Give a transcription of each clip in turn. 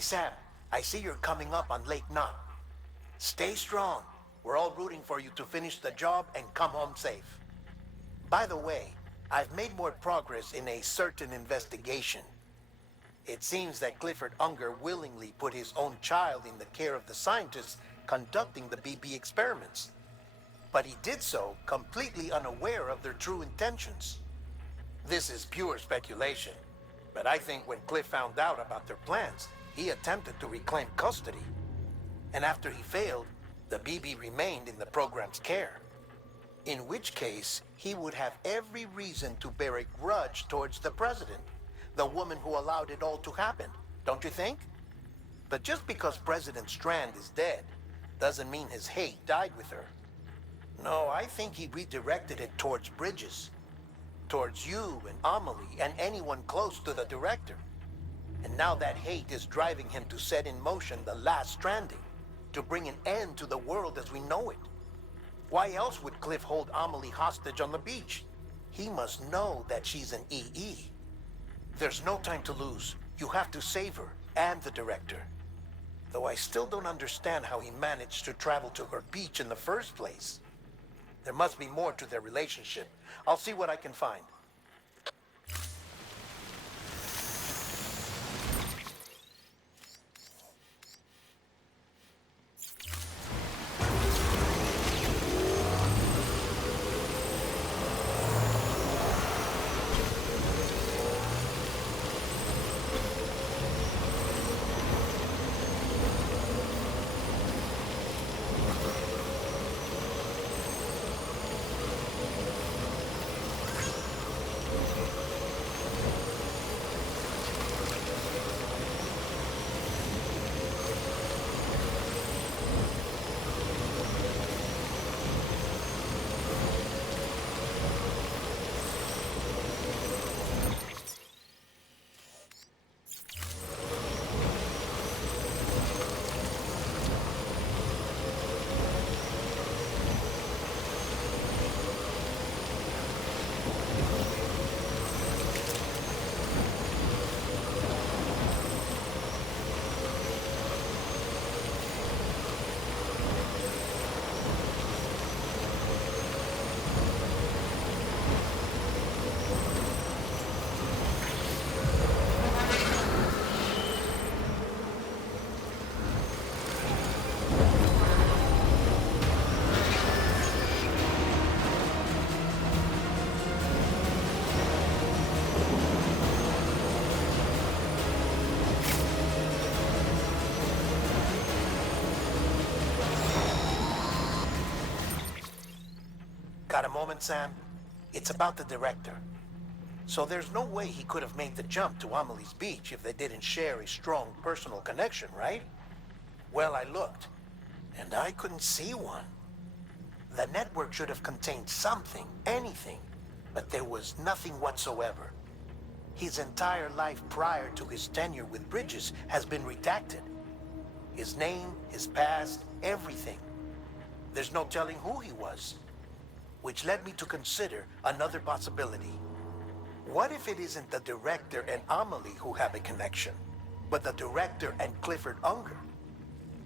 Hey Sam, I see you're coming up on Lake Knot. Stay strong. We're all rooting for you to finish the job and come home safe. By the way, I've made more progress in a certain investigation. It seems that Clifford Unger willingly put his own child in the care of the scientists conducting the BB experiments. But he did so completely unaware of their true intentions. This is pure speculation, but I think when Cliff found out about their plans, he attempted to reclaim custody. And after he failed, the BB remained in the program's care. In which case, he would have every reason to bear a grudge towards the president, the woman who allowed it all to happen, don't you think? But just because President Strand is dead, doesn't mean his hate died with her. No, I think he redirected it towards Bridges. Towards you and Amelie and anyone close to the director. And now that hate is driving him to set in motion the last stranding, to bring an end to the world as we know it. Why else would Cliff hold Amelie hostage on the beach? He must know that she's an EE. There's no time to lose. You have to save her and the director. Though I still don't understand how he managed to travel to her beach in the first place. There must be more to their relationship. I'll see what I can find. Got a moment, Sam? It's about the director. So there's no way he could have made the jump to Amelie's beach if they didn't share a strong personal connection, right? Well, I looked, and I couldn't see one. The network should have contained something, anything, but there was nothing whatsoever. His entire life prior to his tenure with Bridges has been redacted. His name, his past, everything. There's no telling who he was. Which led me to consider another possibility. What if it isn't the director and Amelie who have a connection, but the director and Clifford Unger?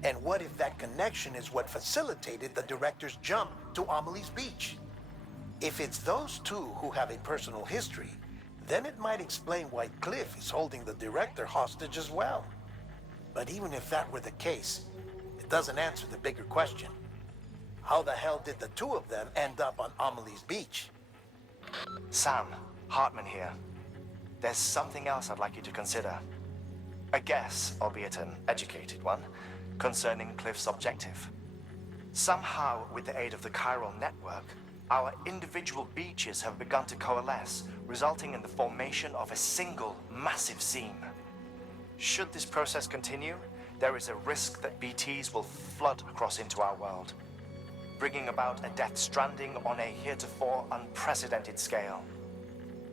And what if that connection is what facilitated the director's jump to Amelie's beach? If it's those two who have a personal history, then it might explain why Cliff is holding the director hostage as well. But even if that were the case, it doesn't answer the bigger question. How the hell did the two of them end up on Amelie's beach? Sam, Hartman here. There's something else I'd like you to consider. A guess, albeit an educated one, concerning Cliff's objective. Somehow, with the aid of the chiral network, our individual beaches have begun to coalesce, resulting in the formation of a single massive seam. Should this process continue, there is a risk that BTs will flood across into our world, bringing about a death stranding on a heretofore unprecedented scale.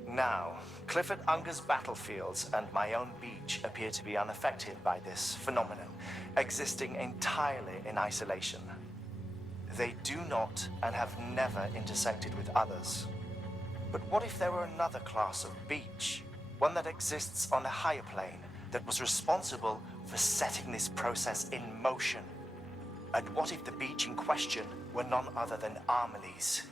Now, Clifford Unger's battlefields and my own beach appear to be unaffected by this phenomenon, existing entirely in isolation. They do not and have never intersected with others. But what if there were another class of beach, one that exists on a higher plane, that was responsible for setting this process in motion? And what if the beach in question were none other than Amelie's?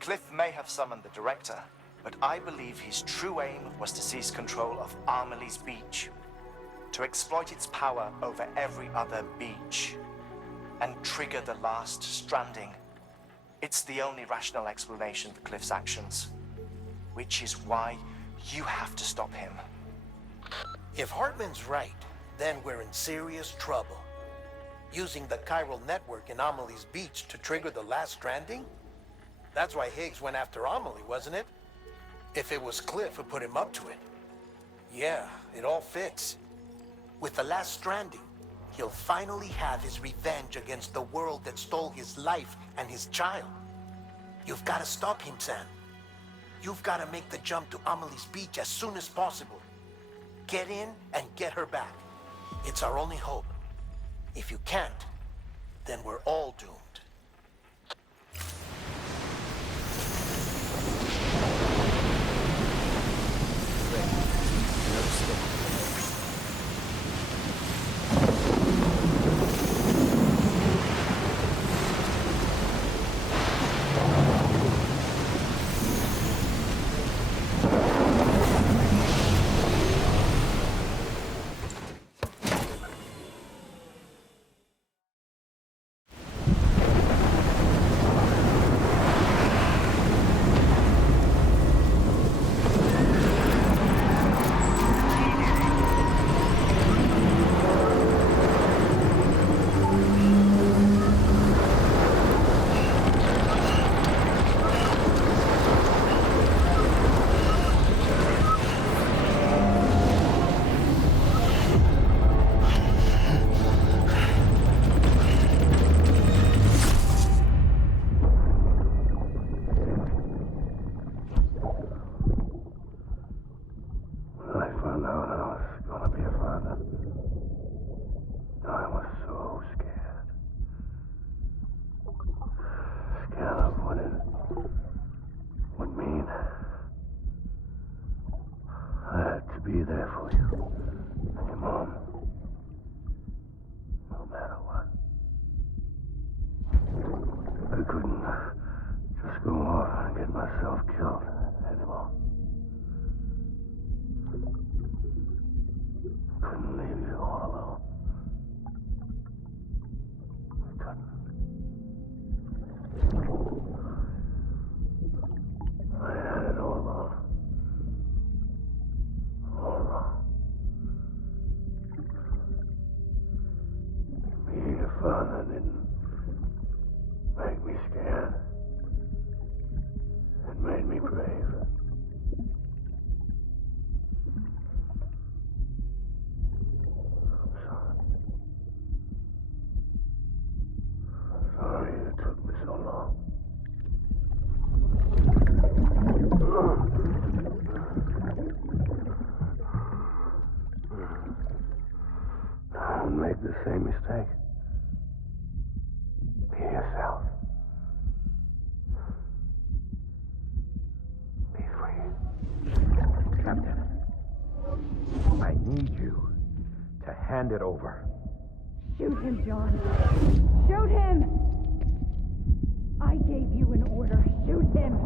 Cliff may have summoned the director, but I believe his true aim was to seize control of Amelie's beach, to exploit its power over every other beach, and trigger the last stranding. It's the only rational explanation for Cliff's actions, which is why you have to stop him. If Hartman's right, then we're in serious trouble. Using the chiral network in Amelie's beach to trigger the last stranding? That's why Higgs went after Amelie, wasn't it? If it was Cliff who put him up to it. Yeah, it all fits. With the last stranding, he'll finally have his revenge against the world that stole his life and his child. You've got to stop him, Sam. You've got to make the jump to Amelie's beach as soon as possible. Get in and get her back. It's our only hope. If you can't, then we're all doomed. Be there for you and your mom, no matter what. I couldn't just go off and get myself killed anymore. Couldn't leave you all alone. I couldn't. I had it all wrong. All wrong. Being a father didn't make me scared. It made me brave. I'm sorry. I'm sorry it took me so long. Don't make the same mistake. Be yourself. Be free. Captain, I need you to hand it over. Shoot him, John. Shoot him! I gave you an order. Shoot him!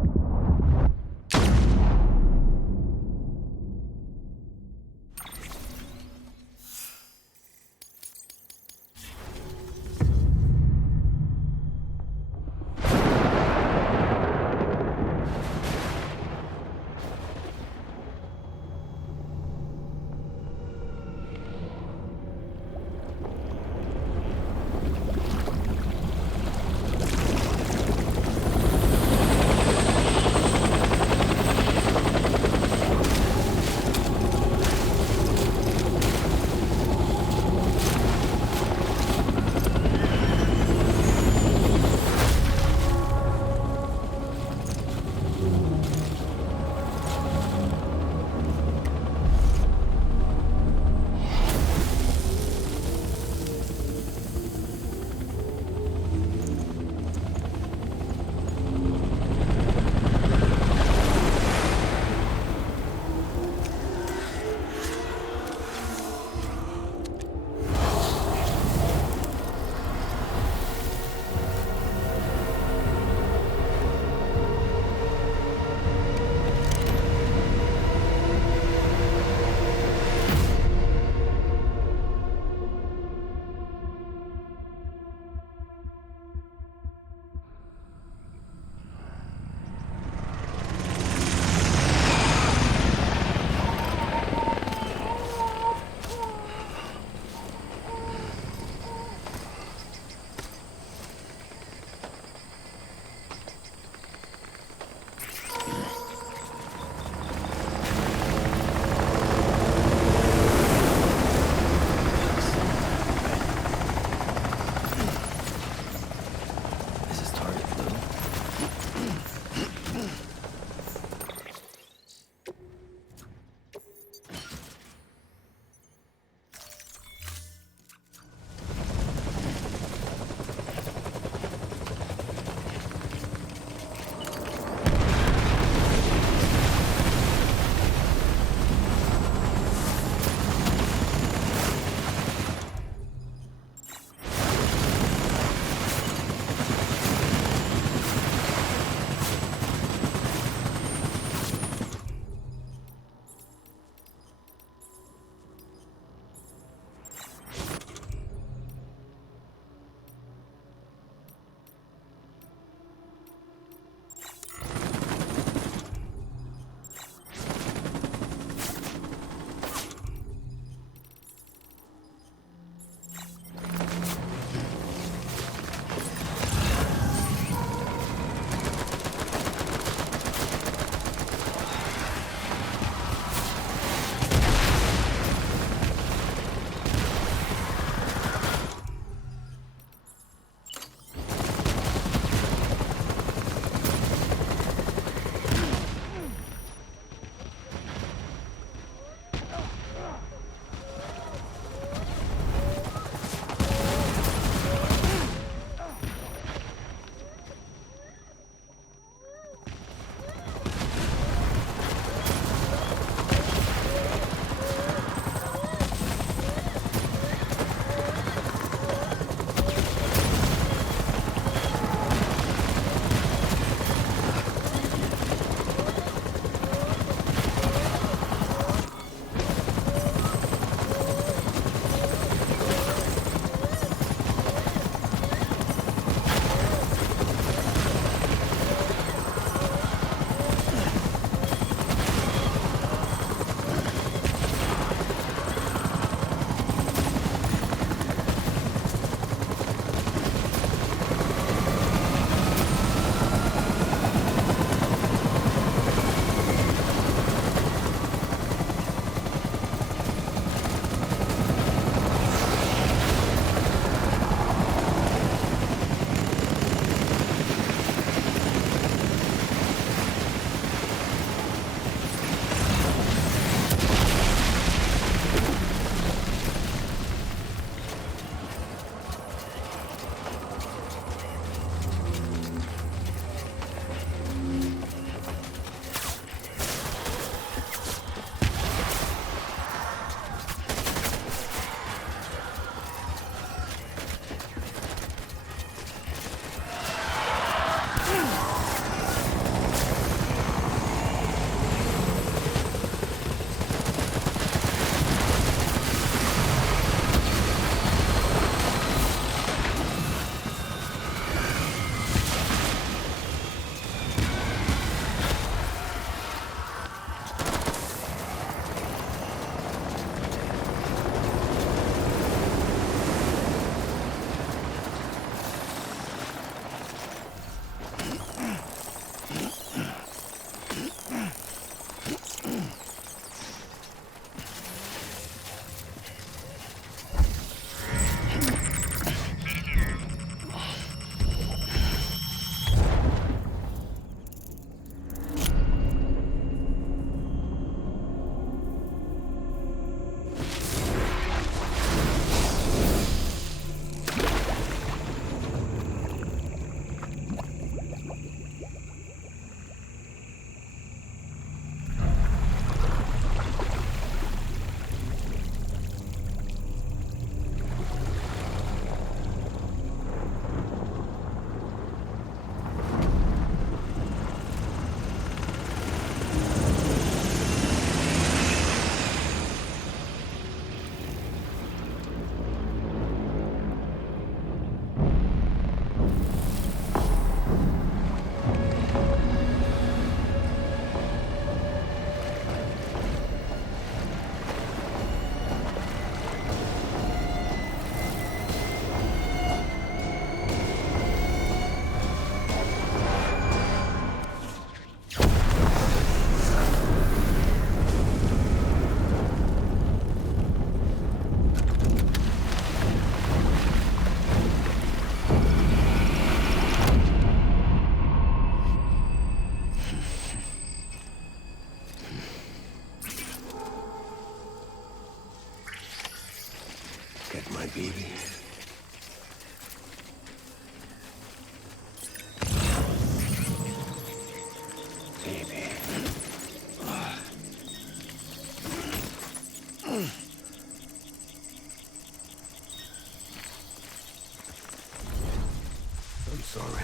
I'm sorry.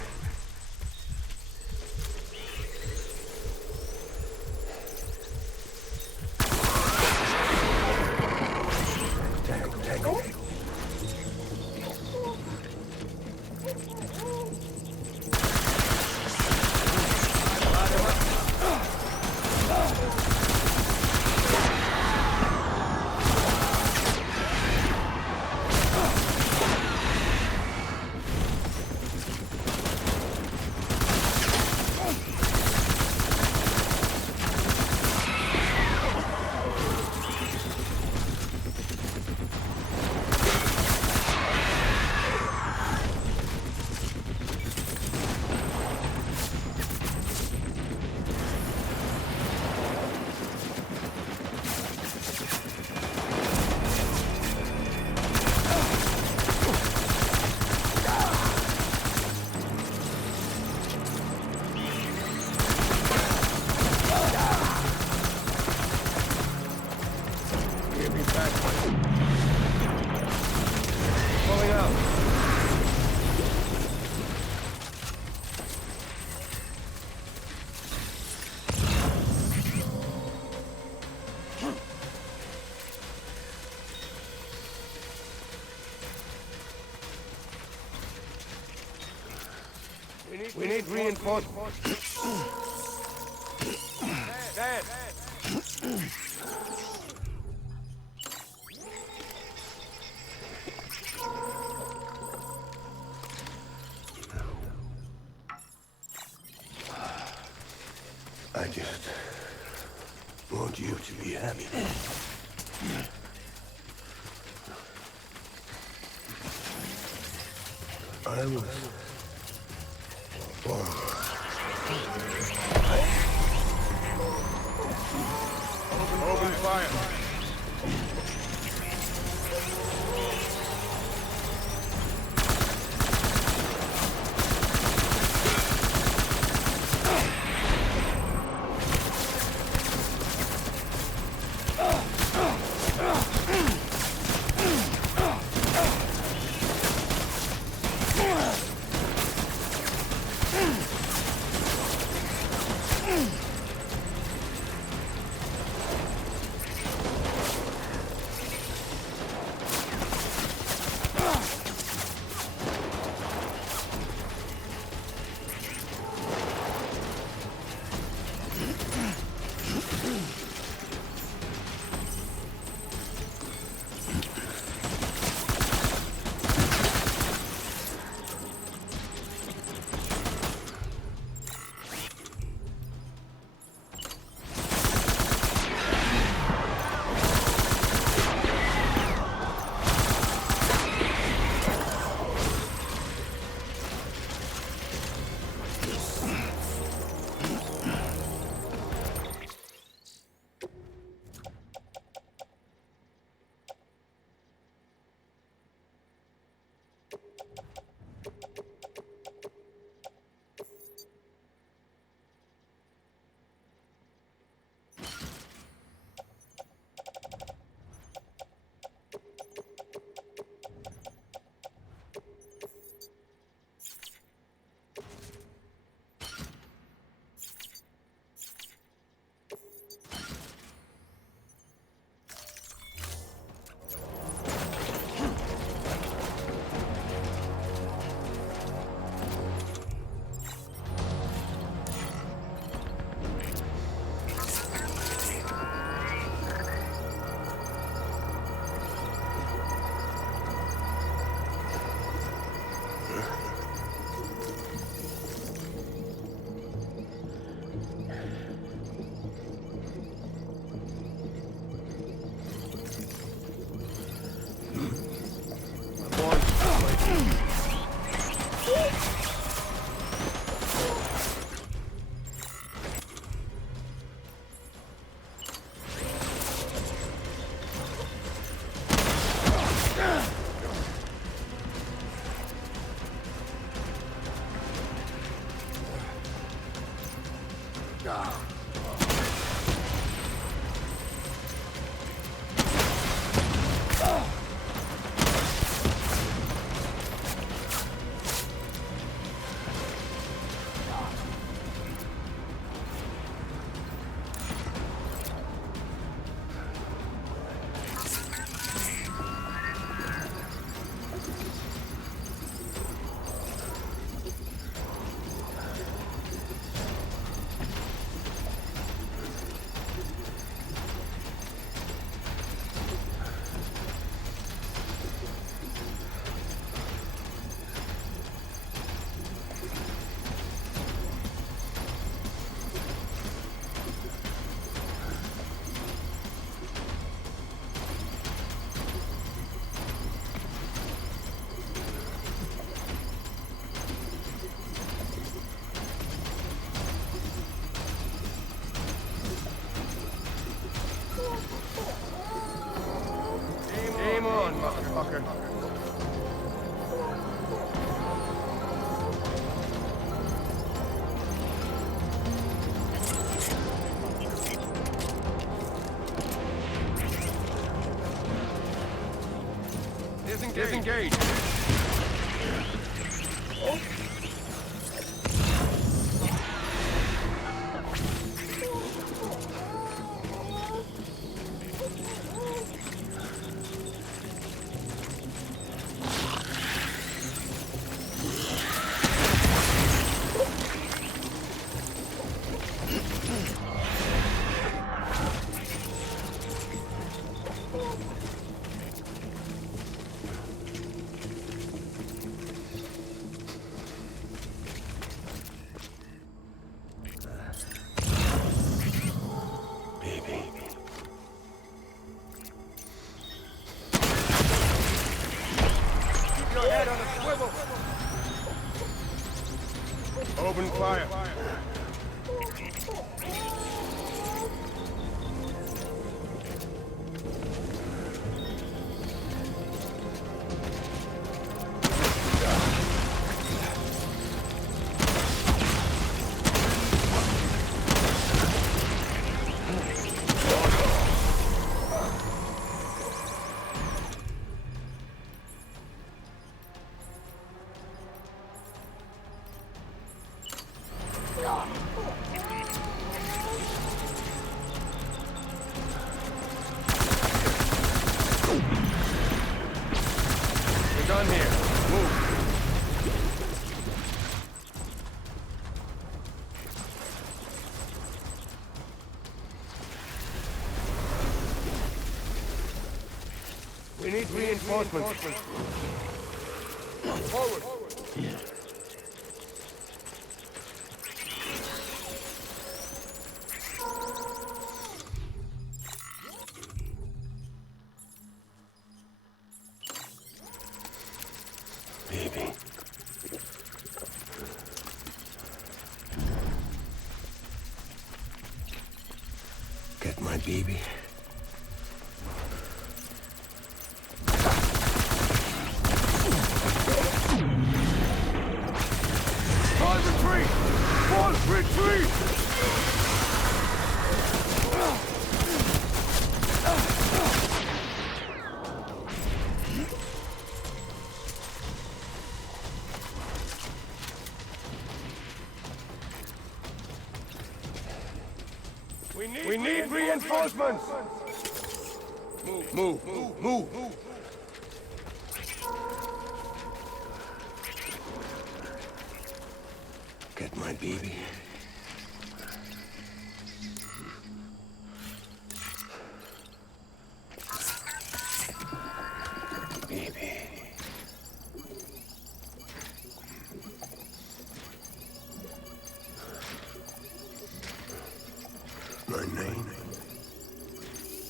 Tango. We need reinforcements. Dad! I just want you to be happy. I was born. Open fire. engaged. Open fire. We're done here. Move. We need reinforcements. Forward. Baby. Get my baby. Five retreat! Force retreat! We need reinforcements! Move. Get my baby. Baby. My name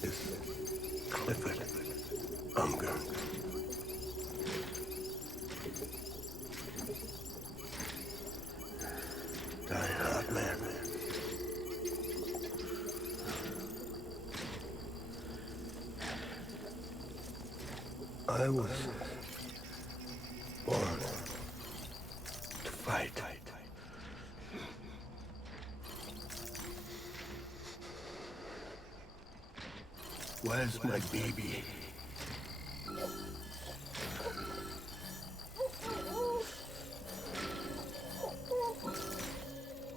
is Clifford Unger. Die hard man. I was born to fight. Where's my baby?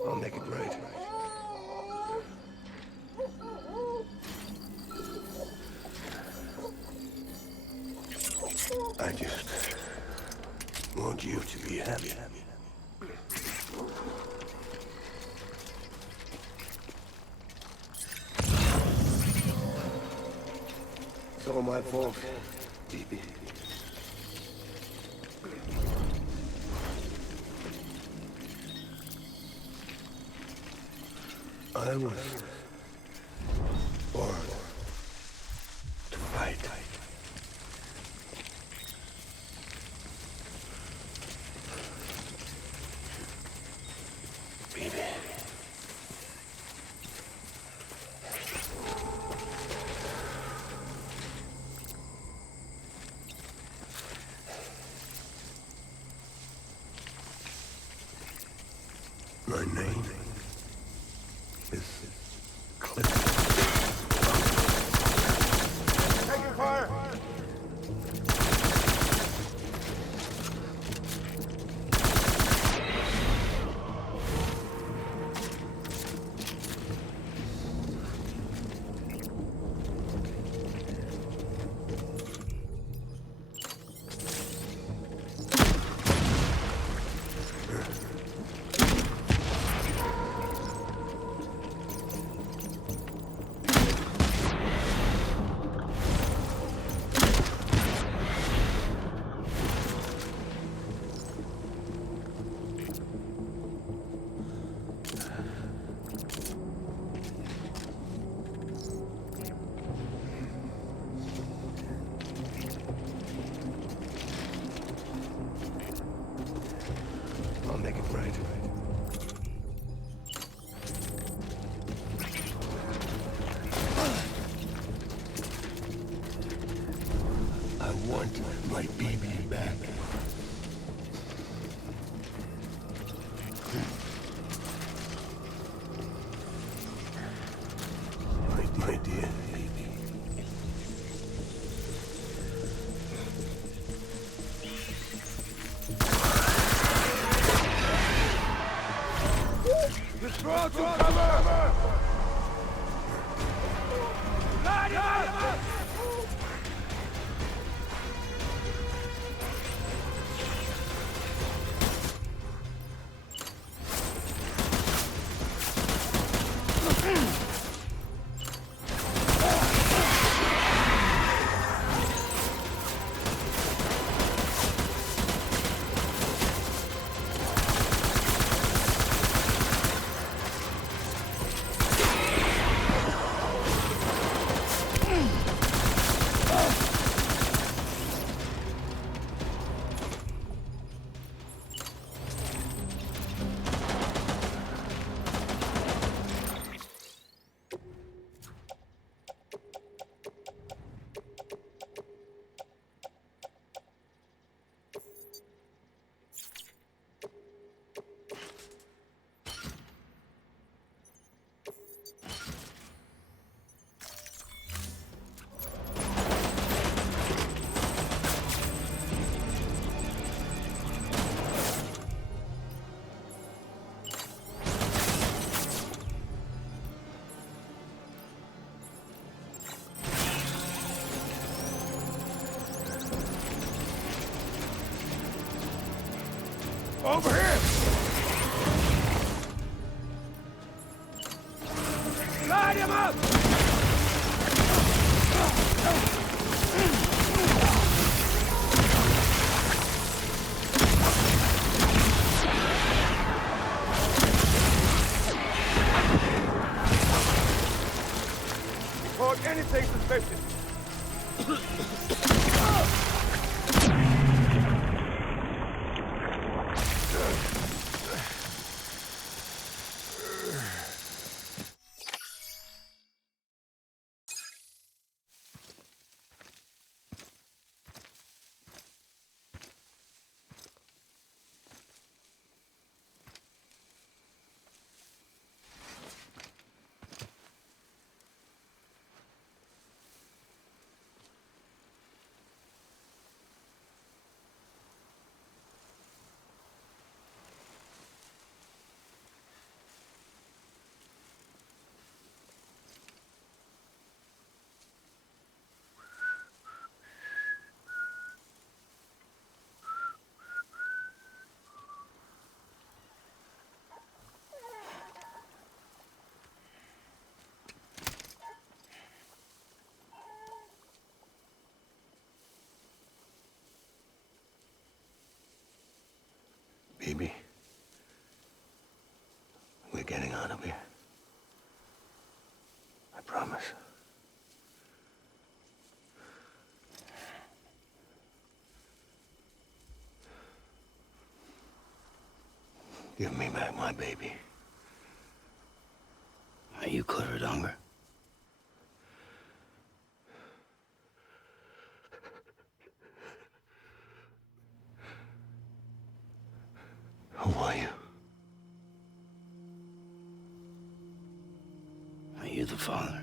I'll make it right. I just want you to be happy. It's all my fault, baby. I was born to fight. Baby. My name is Cliff. Taking fire! make it right. I want my baby back. My dear baby. Throw to cover! Light him up! Over here! Light him up! Report anything suspicious. Baby, we're getting out of here. I promise. Give me back my baby. Are you clear, Donger? Who are you? Are you the father?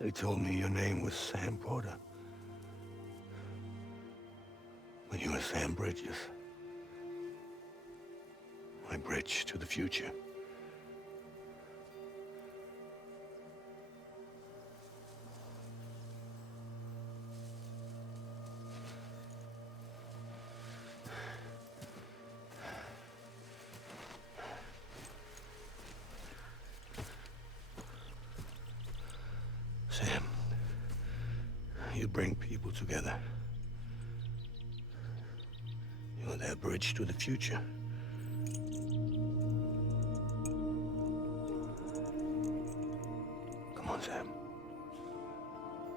They told me your name was Sam Porter. But you were Sam Bridges. My bridge to the future. Sam, you bring people together. You're their bridge to the future. Come on, Sam.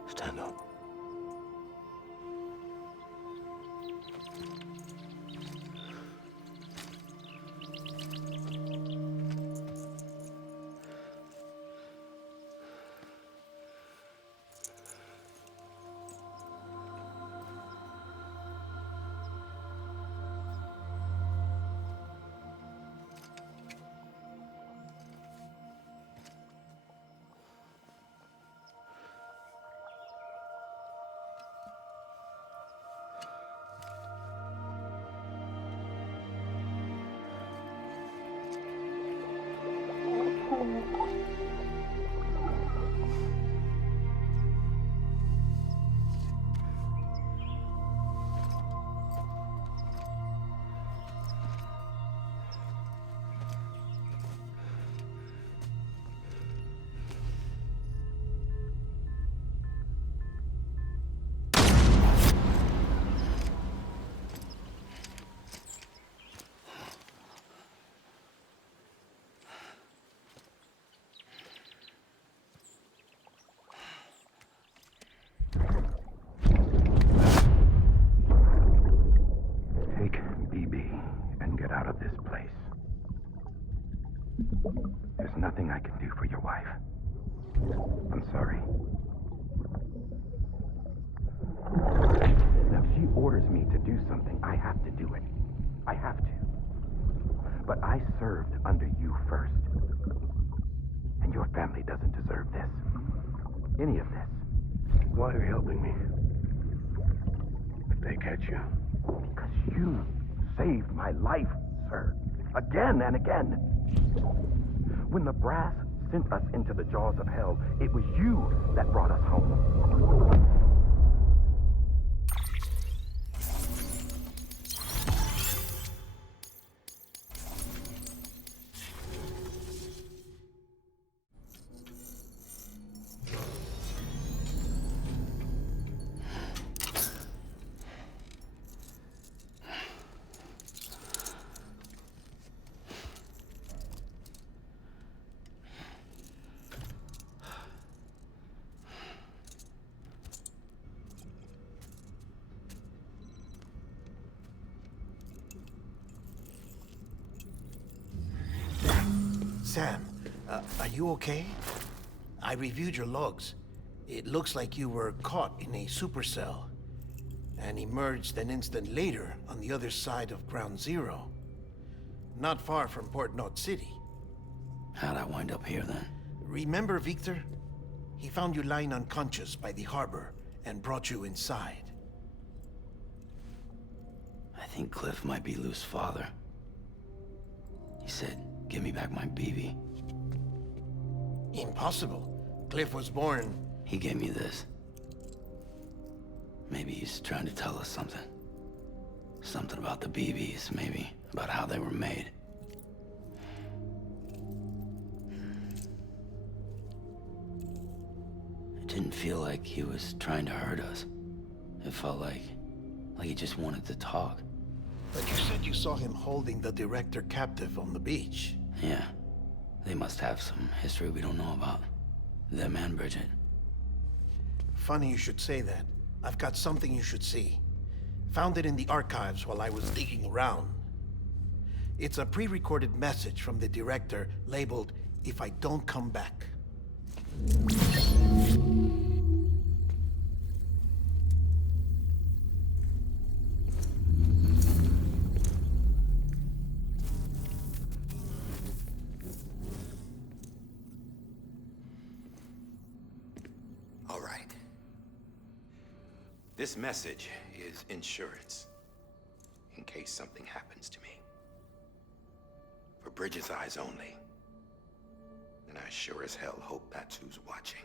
Stand up. Take BB and get out of this place. There's nothing I can do for your wife. I'm sorry. Now, if she orders me to do something, I have to do it. I have to. But I served under you first. And your family doesn't deserve this. Any of this. Why are you helping me? If they catch you. Because you saved my life, sir. Again and again. When the brass sent us into the jaws of hell, it was you that brought us home. Sam, are you okay? I reviewed your logs. It looks like you were caught in a supercell and emerged an instant later on the other side of Ground Zero. Not far from Port Knot City. How'd I wind up here then? Remember Victor? He found you lying unconscious by the harbor and brought you inside. I think Cliff might be Lou's father. He said, give me back my BB. Impossible. Cliff was born... He gave me this. Maybe he's trying to tell us something. Something about the BBs, maybe. About how they were made. It didn't feel like he was trying to hurt us. It felt like he just wanted to talk. But you said you saw him holding the director captive on the beach. Yeah. They must have some history we don't know about. Them and Bridget. Funny you should say that. I've got something you should see. Found it in the archives while I was digging around. It's a pre-recorded message from the director labeled, "If I don't come back." All right. This message is insurance, in case something happens to me. For Bridget's eyes only. And I sure as hell hope that's who's watching.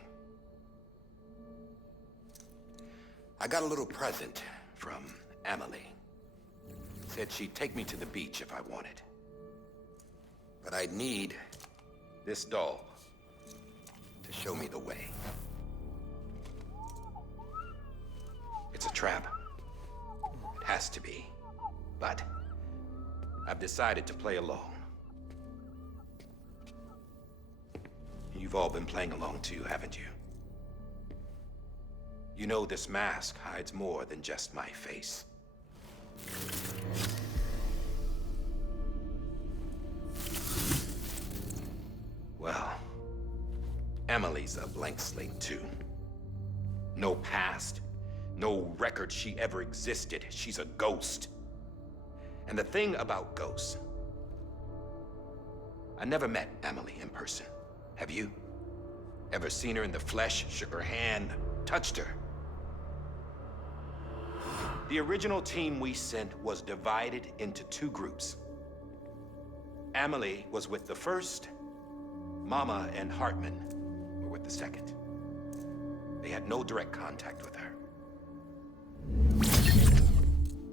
I got a little present from Emily. Said she'd take me to the beach if I wanted. But I'd need this doll to show me the way. It's a trap. It has to be. But I've decided to play along. You've all been playing along too, haven't you? You know this mask hides more than just my face. Well, Emily's a blank slate too. No past, no record she ever existed. She's a ghost. And the thing about ghosts, I never met Emily in person. Have you? Ever seen her in the flesh, shook her hand, touched her? The original team we sent was divided into two groups. Emily was with the first. Mama and Hartman were with the second. They had no direct contact with her.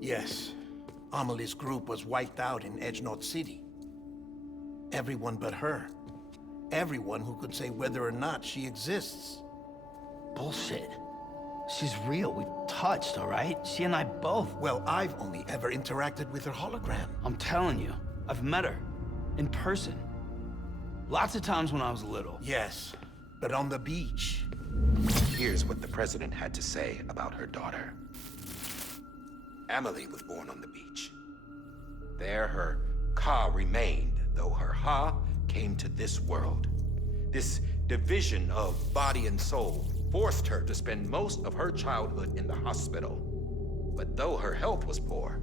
Yes. Amelie's group was wiped out in Edgenorth City. Everyone but her. Everyone who could say whether or not she exists. Bullshit. She's real. We've touched, all right? She and I both. Well, I've only ever interacted with her hologram. I'm telling you, I've met her. In person. Lots of times when I was little. Yes, but on the beach. Here's what the president had to say about her daughter. Emily was born on the beach. There her Ka remained, though her Ha came to this world. This division of body and soul forced her to spend most of her childhood in the hospital. But though her health was poor,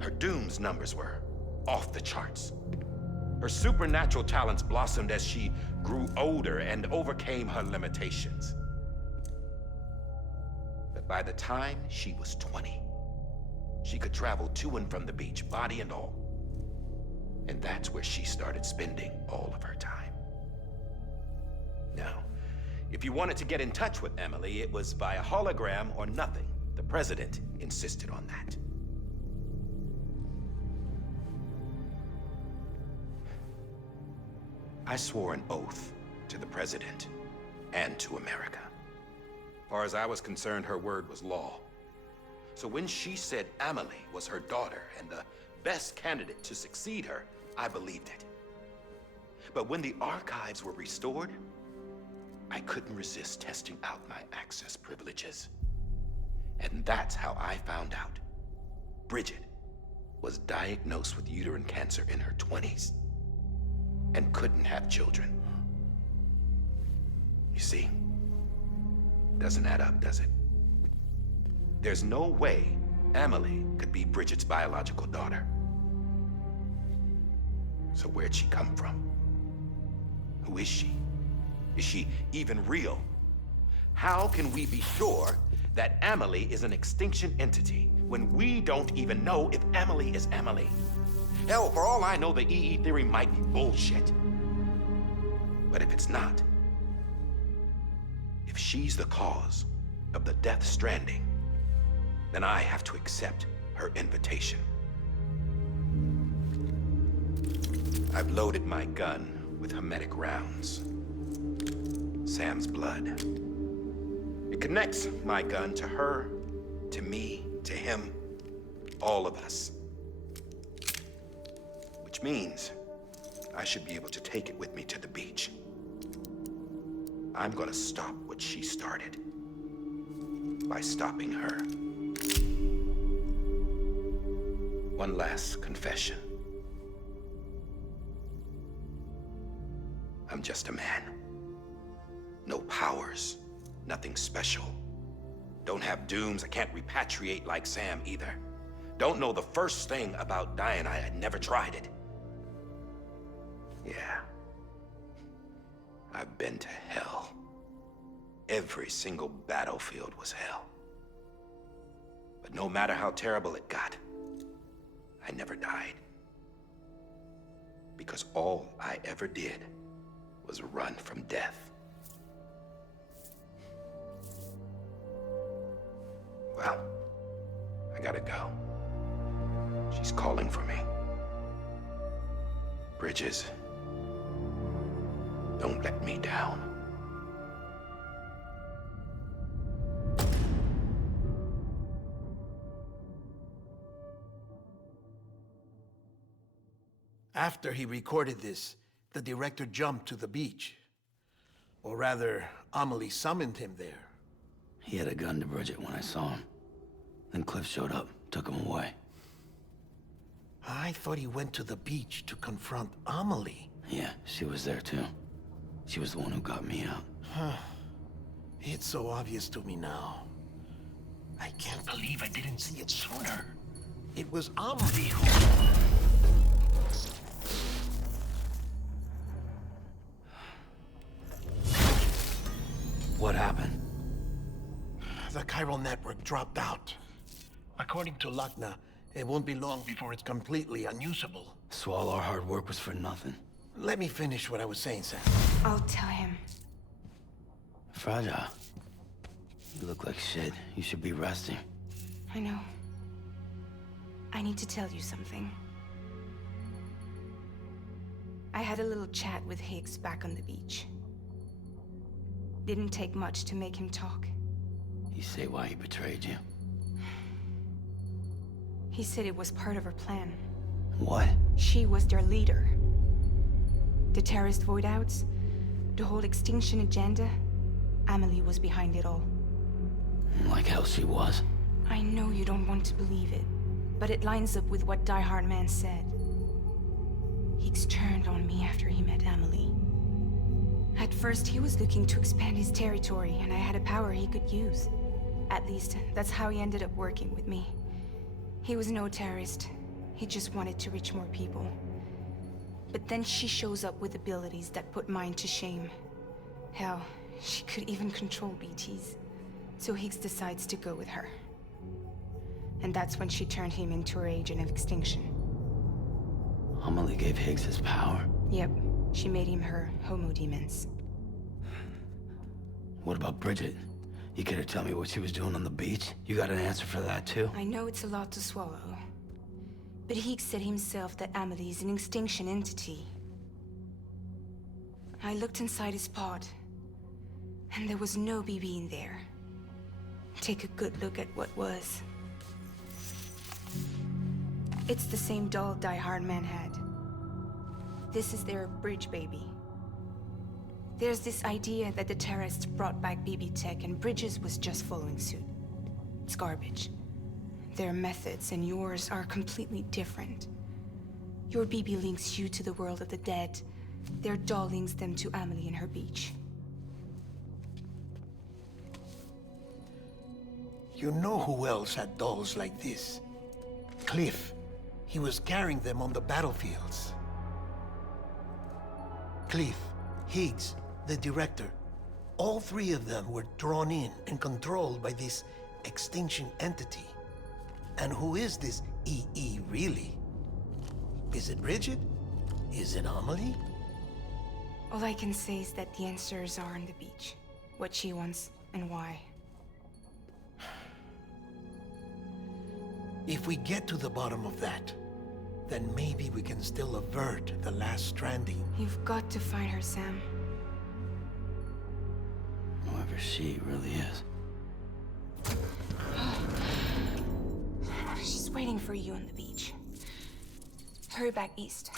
her Doom's numbers were off the charts. Her supernatural talents blossomed as she grew older and overcame her limitations. But by the time she was 20, she could travel to and from the beach, body and all. And that's where she started spending all of her time. Now, if you wanted to get in touch with Emily, it was via hologram or nothing. The president insisted on that. I swore an oath to the president and to America. As far as I was concerned, her word was law. So when she said Emily was her daughter and the best candidate to succeed her, I believed it. But when the archives were restored, I couldn't resist testing out my access privileges. And that's how I found out Bridget was diagnosed with uterine cancer in her 20s and couldn't have children. You see, doesn't add up, does it? There's no way Emily could be Bridget's biological daughter. So where'd she come from? Who is she? Is she even real? How can we be sure that Emily is an extinction entity when we don't even know if Emily is Emily? Hell, for all I know, the EE theory might be bullshit. But if it's not, if she's the cause of the death stranding, then I have to accept her invitation. I've loaded my gun with hermetic rounds. Sam's blood. It connects my gun to her, to me, to him, all of us. Which means I should be able to take it with me to the beach. I'm gonna stop what she started by stopping her. One last confession. I'm just a man. No powers, nothing special. Don't have dooms, I can't repatriate like Sam either. Don't know the first thing about dying, I had never tried it. Yeah. I've been to hell. Every single battlefield was hell. But no matter how terrible it got, I never died. Because all I ever did was run from death. Well, I gotta go. She's calling for me. Bridges, don't let me down. After he recorded this, the director jumped to the beach. Or rather, Amelie summoned him there. He had a gun to Bridget when I saw him. Then Cliff showed up, took him away. I thought he went to the beach to confront Amelie. Yeah, she was there too. She was the one who got me out. It's so obvious to me now. I can't believe I didn't see it sooner. It was Amelie who... What happened? The chiral network dropped out. According to Lakna, it won't be long before it's completely unusable. So all our hard work was for nothing. Let me finish what I was saying, Sam. I'll tell him. Fragile. You look like shit. You should be resting. I know. I need to tell you something. I had a little chat with Higgs back on the beach. Didn't take much to make him talk. You say why he betrayed you? He said it was part of her plan. What? She was their leader. The terrorist voidouts, the whole extinction agenda, Amelie was behind it all. Like hell she was. I know you don't want to believe it, but it lines up with what Die Hard Man said. Higgs turned on me after he met Amelie. At first, he was looking to expand his territory, and I had a power he could use. At least, that's how he ended up working with me. He was no terrorist. He just wanted to reach more people. But then she shows up with abilities that put mine to shame. Hell, she could even control BTs. So Higgs decides to go with her. And that's when she turned him into her agent of extinction. Amelie gave Higgs his power. Yep, she made him her homo demons. What about Bridget? You could have told me what she was doing on the beach. You got an answer for that too? I know it's a lot to swallow. But Higgs said himself that Amelie is an extinction entity. I looked inside his pod, and there was no BB in there. Take a good look at what was. It's the same doll Die Hard Man had. This is their bridge baby. There's this idea that the terrorists brought back BB tech and Bridges was just following suit. It's garbage. Their methods and yours are completely different. Your BB links you to the world of the dead. Their doll links them to Amelie and her beach. You know who else had dolls like this? Cliff. He was carrying them on the battlefields. Cliff, Higgs, the director. All three of them were drawn in and controlled by this extinction entity. And who is this EE really? Is it Bridget? Is it Amelie? All I can say is that the answers are on the beach. What she wants and why. If we get to the bottom of that, then maybe we can still avert the last stranding. You've got to find her, Sam. Whoever she really is. She's waiting for you on the beach. Hurry back east.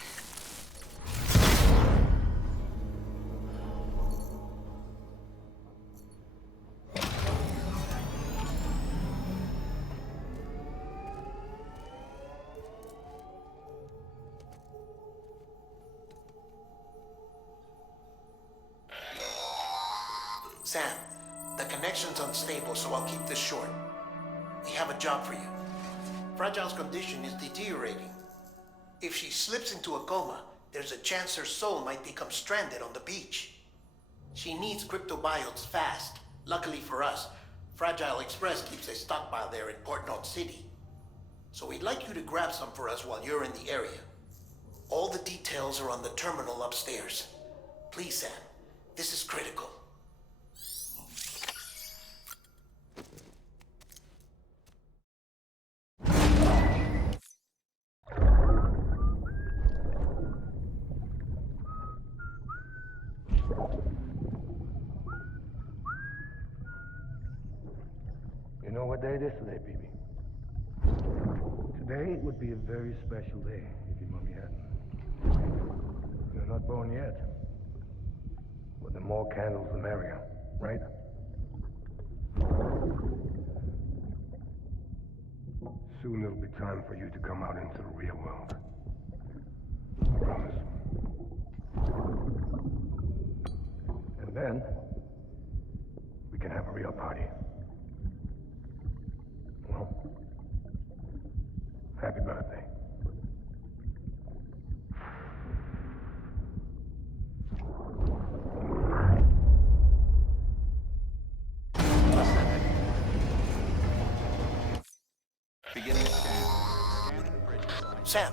Sam, the connection's unstable, so I'll keep this short. We have a job for you. Fragile's condition is deteriorating. If she slips into a coma, there's a chance her soul might become stranded on the beach. She needs cryptobiotes fast. Luckily for us, Fragile Express keeps a stockpile there in Port North City. So we'd like you to grab some for us while you're in the area. All the details are on the terminal upstairs. Please, Sam, this is critical. You know what day it is today, BB? Today would be a very special day if your mommy hadn't. Not born yet. But the more candles, the merrier, right? Soon it'll be time for you to come out into the real world. I promise. And then, we can have a real party. Well, happy birthday. Beginning scan. Scanning bridges. Sam,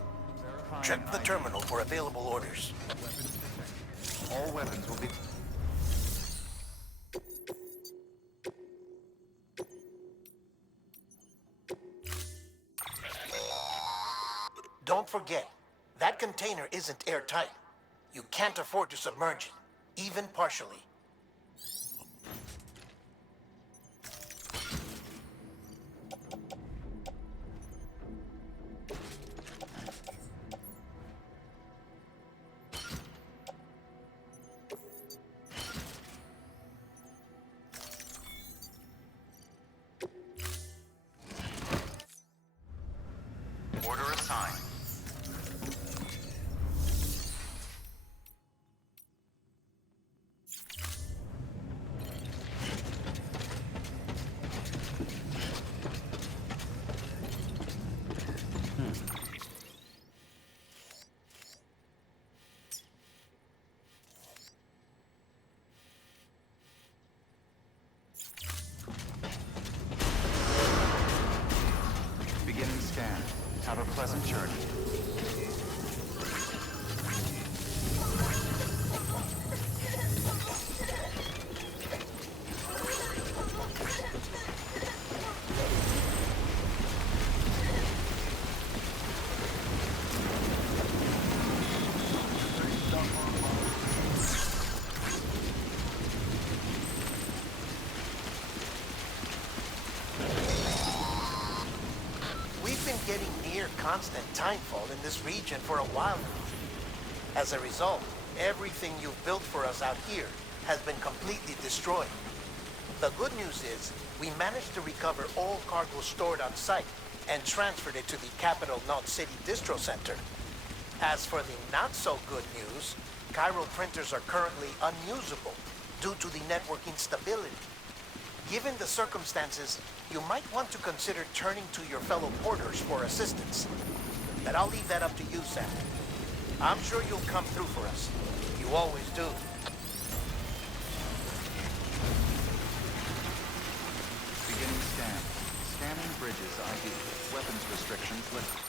check the terminal for available orders. All weapons will be... Don't forget, that container isn't airtight. You can't afford to submerge it, even partially. Order assigned. Beginning scan. Have a pleasant journey. We've been getting near constant timefall in this region for a while now. As a result, everything you've built for us out here has been completely destroyed. The good news is, we managed to recover all cargo stored on site and transferred it to the Capital Knot City Distro Center. As for the not-so-good news, Cairo printers are currently unusable due to the network instability. Given the circumstances, you might want to consider turning to your fellow porters for assistance. But I'll leave that up to you, Sam. I'm sure you'll come through for us. You always do. Beginning scan. Scanning bridges ID. Weapons restrictions lifted.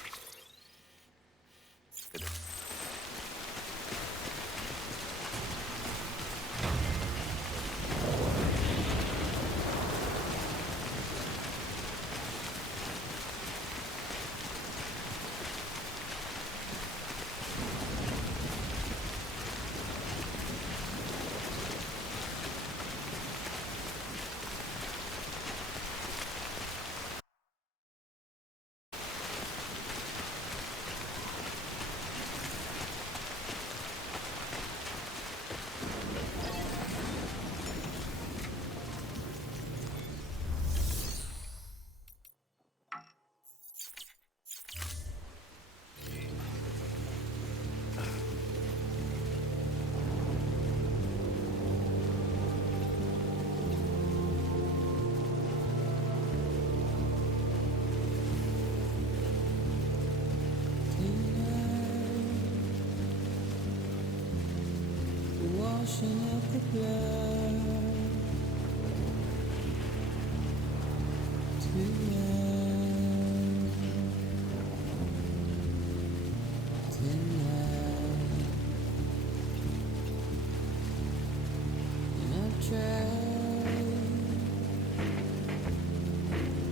Washing up the blood tonight, and I've tried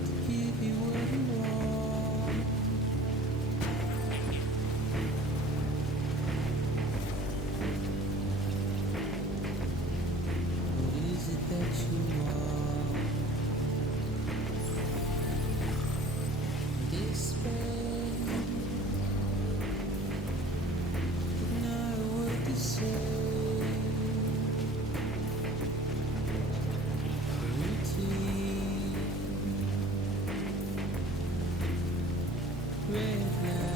to keep you where you are. What is it that you want? red light.